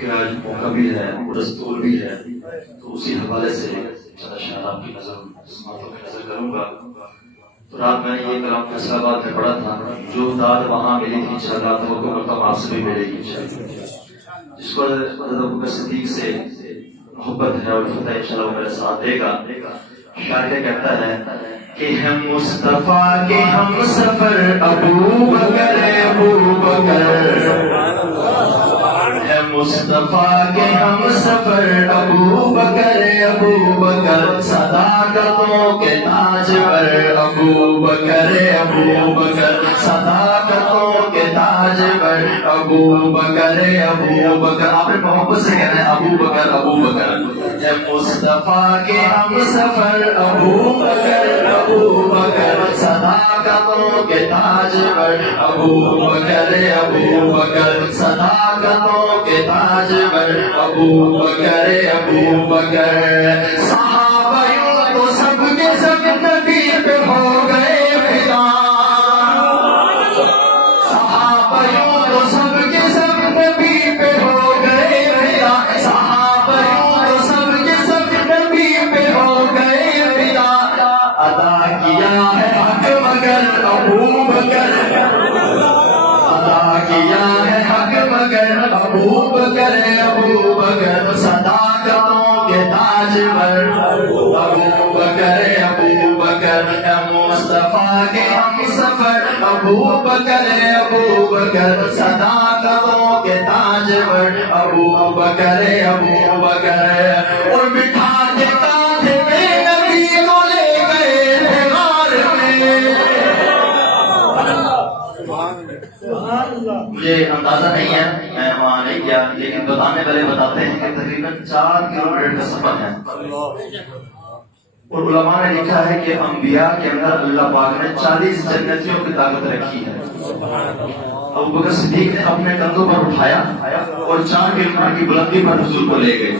کہ آج موقع بھی ہے اور دستور بھی ہے، تو اسی حوالے سے چند اشعار آپ کی سماعتوں میں نظر کروں گا۔ تو رات میں نے یہ کلام فیصلہ آباد میں پڑھا تھا، جو داد وہاں ملی تھی انشاءاللہ تو وہ مقام آپ سے بھی ملے گی انشاءاللہ۔ جس کو حضرت ابوبکر صدیق سے محبت ہے اور فتح انشاءاللہ وہ میرے ساتھ دے گا۔ شاعر یہ کہتا ہے کہ ہے مصطفیٰ کے ہم سفر ابوبکر ہے مصطفیٰ کے ہم سفر ابوبکر صداقتوں کے تاجور ابوبکر صداقتوں کے تاجور ابوبکر آپ نے محبت سے کہنا ہے ابوبکر ہے مصطفیٰ کے ہم سفر ابوبکر صداقتوں کے تاجور ابوبکر صداقتوں کے تاجور ابوبکر صحابہ تو سب کے سب نبی پہ ہو گئے فدا، صحابہ تو سب کے سب نبی پہ ہو گئے فدا، صحابہ تو سب کے سب نبی پہ ہو گئے فدا، ادا کیا ہے حق مگر ابوبکر، ادا کیا ہے حق مگر ابوبکر صداقتوں کے تاجور ابوبکر ہے مصطفیٰ کے ہم سفر ابوبکر صداقتوں کے تاجور ابوبکر اور بٹھا کے کاندھے پہ نبی کو لے گئے تھے غار میں۔ مجھے اندازہ نہیں ہے، میں وہاں نہیں گیا، لیکن بتانے والے بتاتے ہیں کہ تقریباً 4 کلومیٹر کا سفر ہے، اور علماء نے لکھا ہے کہ انبیاء کے اندر اللہ پاک نے 40 جنتیوں کی طاقت رکھی ہے۔ ابوبکر صدیق نے اپنے کندھوں پر اٹھایا اور 4 کلومیٹر کی بلندی پر حضور کو لے گئے۔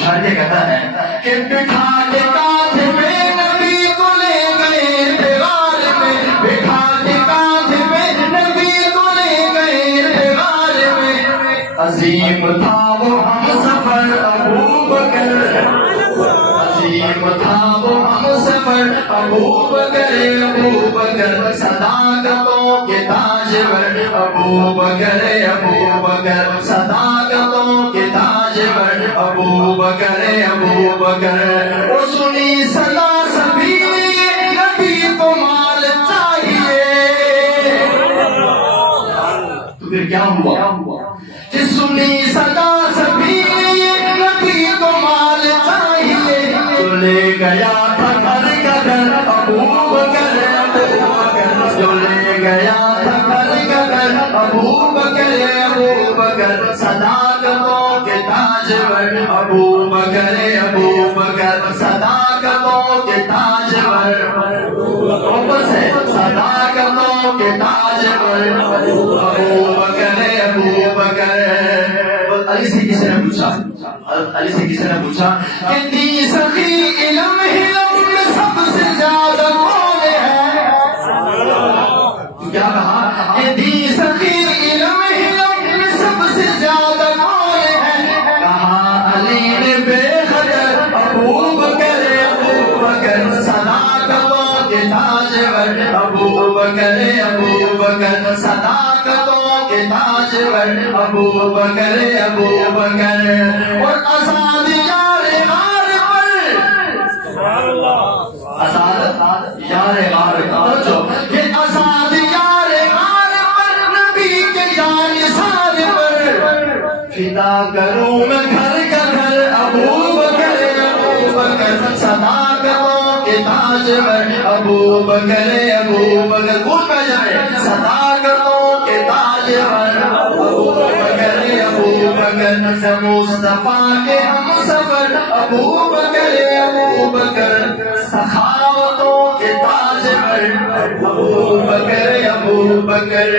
شاعر یہ کہتا ہے کہ بٹھا کے کاندھے پہ نبی کو لے گئے تھے غار میں، بٹھا کے کاندھے پہ نبی کو لے گئے تھے غار میں، عظیم تھا وہ ہم سفر ابوبکر، عظیم تھا وہ ہم سفر ابوبکر صداقتوں کے تاجور ابوبکر صداقتوں کے تاجور ابوبکر اور سنی صدا سبھی نبی کو مال چاہیے، تو پھر کیا ہوا کہ سنی صدا سبھی نبی کو مال چاہیے، تو لے گیا تھا گھر کا گھر ابوبکر جو لے گیا تھا گھر کا گھر ابوبکر صداقتوں کے تاجور ابوبکر صداقتوں کے تاجور واپس ہے صداقتوں کے تاجور ابوبکر علی سے کسی نے پوچھا کہ دی سخی علم میں سب سے زیادہ کون ہے، کیا کہا کہ دی سخی علم میں سب سے زیادہ کون ہے، کہا علی نے بے خطر ابوبکر صداقتوں کے تاجور ابوبکر صداقتوں کے تاجور ابوبکر اور آزاد یار غار پر، آزاد یار غار پر، یہ آزاد یار غار پر نبی کے جان سار پر فدا کروں میں گھر کا گھر ابوبکر صداقتوں کے تاجور ابوبکر کون پہ جائے صداقتوں کے تاجور ابوبکر مصطفیٰ کے ہم سفر ابوبکر سخاوتوں کے تاجور ابوبکر